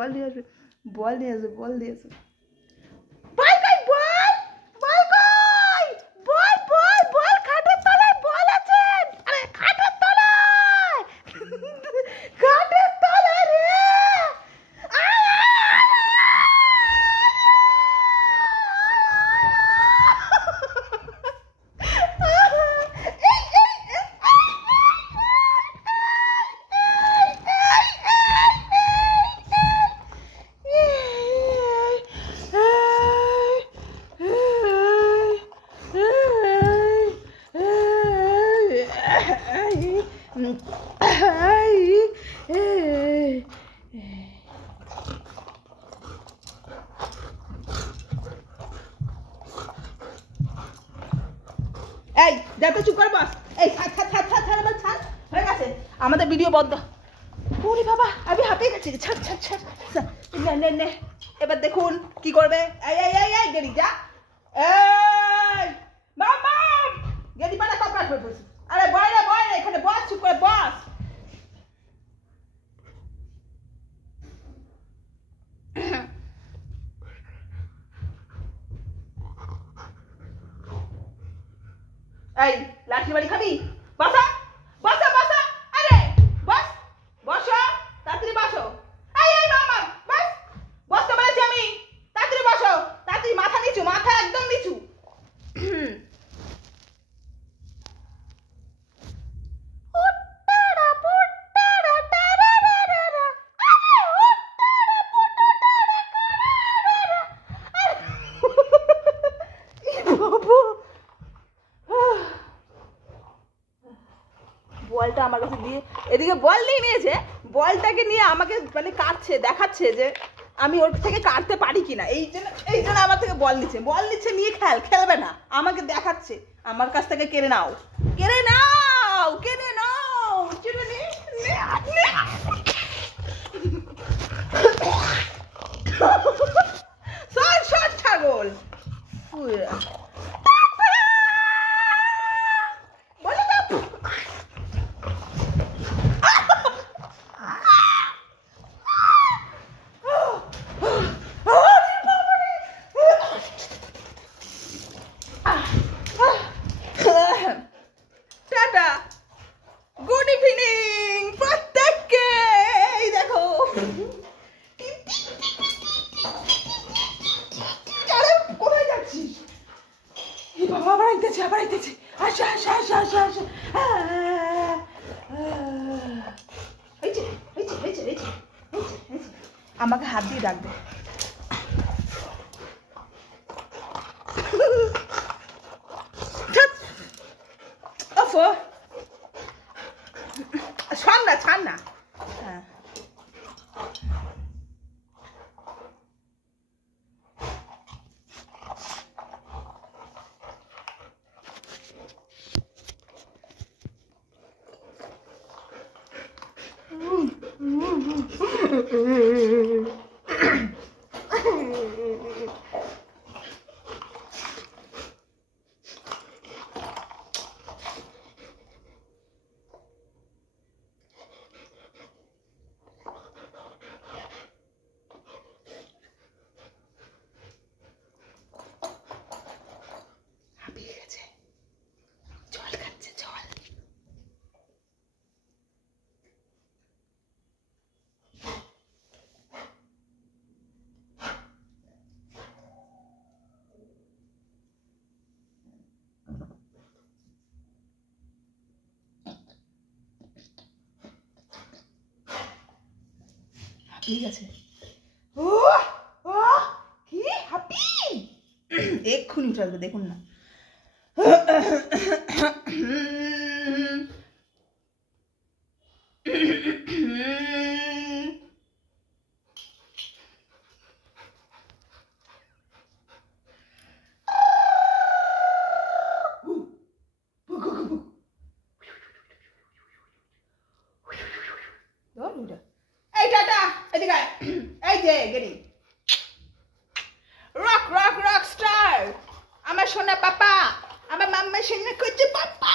বল নিয়ে আসবে, বল নিয়ে আসবে, বল নিয়ে আসবে। বল কই, বল বল কই, বল বল বল, খাটের তলায় বল আছে। আরে খাটের তলায়, খাটের তলায় রে। এই যাতে চুপ করে বস। এই ছাড় ছাড় ছাড় ছাড় ছাড়, ছাড় হয়ে গেছে আমাদের ভিডিও বন্ধ। ওরে বাবা আমি হাঁপিয়ে গেছি। ছাড় ছাড় ছাড়, নে নে নে। এবার দেখুন কি করবে। এই এই এই এই গেরি যা। এই মামা গেরি পাটা কপড়া করে বসে। আরে বয় রে এখানে বস, চুপ করে বস। এই লাঠি বাড়ি খাবি? বসা বসা বসা। আরে বস, বসো তাড়াতাড়ি বসো। এই এই মামা বস, বসতে বলেছি আমি, তাড়াতাড়ি বসো, তাড়াতাড়ি মাথা নিচু, মাথা একদম নিচু। বলটা আমার কাছে দিয়ে এদিকে বল নিয়ে নিয়েছে, বলটাকে নিয়ে আমাকে মানে কাটছে, দেখাচ্ছে যে আমি ওর থেকে কাটতে পারি কিনা। এই জন্য আমার থেকে বল নিচ্ছে, নিয়ে খেলবে না, আমাকে দেখাচ্ছে আমার কাছ থেকে কেড়ে নাও, কেড়ে নাও, কেড়ে নাও, কেড়ে নে সর ছাগল। টাটা, গুড ইভিনিং প্রত্যেককে। এই দেখো কোথায় যাচ্ছিস? এই বাবা আবার আইতেছে। আসা আসা আসা আসা আসা। আমাকে হাত দিয়ে ডাকবে। ছাড় না। হ্যাঁ ঠিক আছে। ও ও কি হ্যাপি, এক্ষুনি উঠে আসবে দেখুন না। এই টাটা, এদিকে এই যে গেরি রক রক রক স্টার, আমার সোনা পাপা, আমার মাম্মা সোনা করছে পাপা।